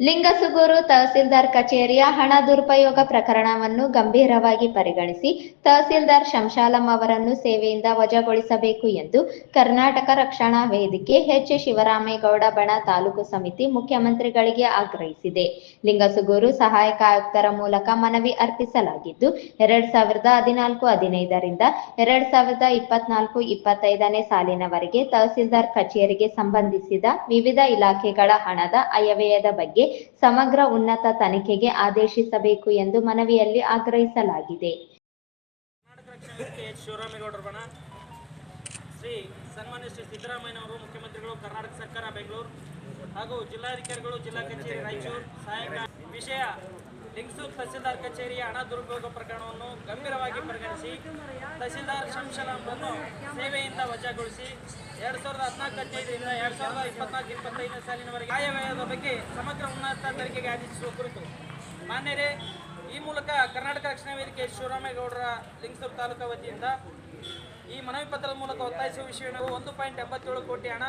ಲಿಂಗಸುಗೂರು ತಹಸೀಲ್ದಾರ್ ಕಚೇರಿಯ ಹಣ ದುರುಪಯೋಗ ಪ್ರಕರಣವನ್ನು ಗಂಭೀರವಾಗಿ ಪರಿಗಣಿಸಿ ತಹಸೀಲ್ದಾರ್ ಶಂಶಾಲಂ ಅವರನ್ನು ಸೇವೆಯಿಂದ ವಜಾಗೊಳಿಸಬೇಕು ಎಂದು ಕರ್ನಾಟಕ ರಕ್ಷಣಾ ವೇದಿಕೆ ಎಚ್ ಶಿವರಾಮೇಗೌಡ ಬಣ ತಾಲೂಕು ಸಮಿತಿ ಮುಖ್ಯಮಂತ್ರಿಗಳಿಗೆ ಆಗ್ರಹಿಸಿದೆ. ಲಿಂಗಸುಗೂರು ಸಹಾಯಕ ಆಯುಕ್ತರ ಮೂಲಕ ಮನವಿ ಅರ್ಪಿಸಲಾಗಿದ್ದು, ಎರಡ್ ಸಾವಿರದ ಹದಿನಾಲ್ಕು ಹದಿನೈದರಿಂದ ಎರಡ್ ಸಾವಿರದ ಇಪ್ಪತ್ನಾಲ್ಕು ಇಪ್ಪತ್ತೈದನೇ ಸಾಲಿನವರೆಗೆ ತಹಸೀಲ್ದಾರ್ ಕಚೇರಿಗೆ ಸಂಬಂಧಿಸಿದ ವಿವಿಧ ಇಲಾಖೆಗಳ ಹಣದ ಅಯವ್ಯಯದ ಬಗ್ಗೆ ಸಮಗ್ರ ಉನ್ನತ ತನಿಖೆಗೆ ಆದೇಶಿಸಬೇಕು ಎಂದು ಮನವಿಯಲ್ಲಿ ಆಗ್ರಹಿಸಲಾಗಿದೆ. ಶ್ರೀ ಸನ್ಮಾನ್ಯ ಶ್ರೀ ಸಿದ್ದರಾಮಯ್ಯನವರು ಮುಖ್ಯಮಂತ್ರಿಗಳು ಕರ್ನಾಟಕ ಸರ್ಕಾರ, ಬೆಂಗಳೂರು ಹಾಗೂ ಜಿಲ್ಲಾಧಿಕಾರಿಗಳು, ಜಿಲ್ಲಾ ಕಚೇರಿ, ರಾಯಚೂರು ಸಹಾಯಕ ವಿಷಯ ಲಿಂಗ್ಸೂರ್ ತಹಸೀಲ್ದಾರ್ ಕಚೇರಿಯ ಹಣ ದುರುಪಯೋಗ ಪ್ರಕರಣವನ್ನು ಗಂಭೀರವಾಗಿ ಪರಿಗಣಿಸಿ ತಹಸೀಲ್ದಾರ್ ಶಂಶಲಾಂರನ್ನು ಸೇವೆಯಿಂದ ವಜಾಗೊಳಿಸಿ ಎರಡು ಸಾವಿರದ ಹದಿನಾಲ್ಕು ಹದಿನೈದರಿಂದ ಎರಡು ಸಾವಿರದ ಇಪ್ಪತ್ನಾಲ್ಕು ಇಪ್ಪತ್ತೈದನೇ ಸಾಲಿನವರೆಗೆ ಆಯವ್ಯಯದ ಬಗ್ಗೆ ಸಮಗ್ರ ಉನ್ನತ ತನಿಖೆಗೆ ಆದೇಶಿಸುವ ಕುರಿತು ಮಾನ್ಯರೇ, ಈ ಮೂಲಕ ಕರ್ನಾಟಕ ರಕ್ಷಣಾ ವೇದಿಕೆ ಶಿವರಾಮೇಗೌಡರ ಲಿಂಗಸೂರು ತಾಲೂಕು ವತಿಯಿಂದ ಈ ಮನವಿ ಪತ್ರದ ಮೂಲಕ ಒತ್ತಾಯಿಸುವ ವಿಷಯ ಒಂದು ಪಾಯಿಂಟ್ ಎಂಬತ್ತೇಳು ಕೋಟಿ ಹಣ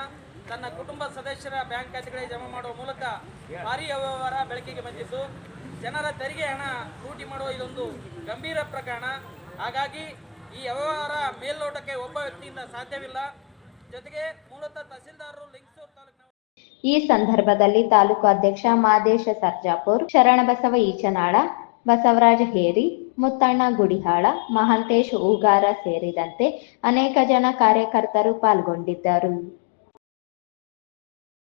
ತನ್ನ ಕುಟುಂಬ ಸದಸ್ಯರ ಬ್ಯಾಂಕ್ ಖಾತೆಗಳಿಗೆ ಜಮಾ ಮಾಡುವ ಮೂಲಕ ಭಾರೀ ಅವ್ಯವಹಾರ ಬೆಳಕಿಗೆ ಬಂದಿದ್ದು, ಜನರ ತೆರಿಗೆ ಹಣ ಲೂಟಿ ಮಾಡುವ ಇದೊಂದು ಗಂಭೀರ ಪ್ರಕರಣ. ಹಾಗಾಗಿ ಈ ವ್ಯವಹಾರ ಮೇಲ್ನೋಟಕ್ಕೆ ಒಬ್ಬ ವ್ಯಕ್ತಿಯಿಂದ ಸಾಧ್ಯವಿಲ್ಲ. ಜೊತೆಗೆ ಮೂಲತಃ ತಹಸೀಲ್ದಾರರು ಲಿಂಗಸೂರು ತಾಲೂಕಿನ ಈ ಸಂದರ್ಭದಲ್ಲಿ ತಾಲೂಕು ಅಧ್ಯಕ್ಷ ಮಾದೇಶ ಸರ್ಜಾಪುರ್, ಶರಣಬಸವ ಈಚನಾಳ, ಬಸವರಾಜ ಹೇರಿ, ಮುತ್ತಣ್ಣ ಗುಡಿಹಾಳ, ಮಹಾಂತೇಶ್ ಉಗಾರ ಸೇರಿದಂತೆ ಅನೇಕ ಜನ ಕಾರ್ಯಕರ್ತರು ಪಾಲ್ಗೊಂಡಿದ್ದರು.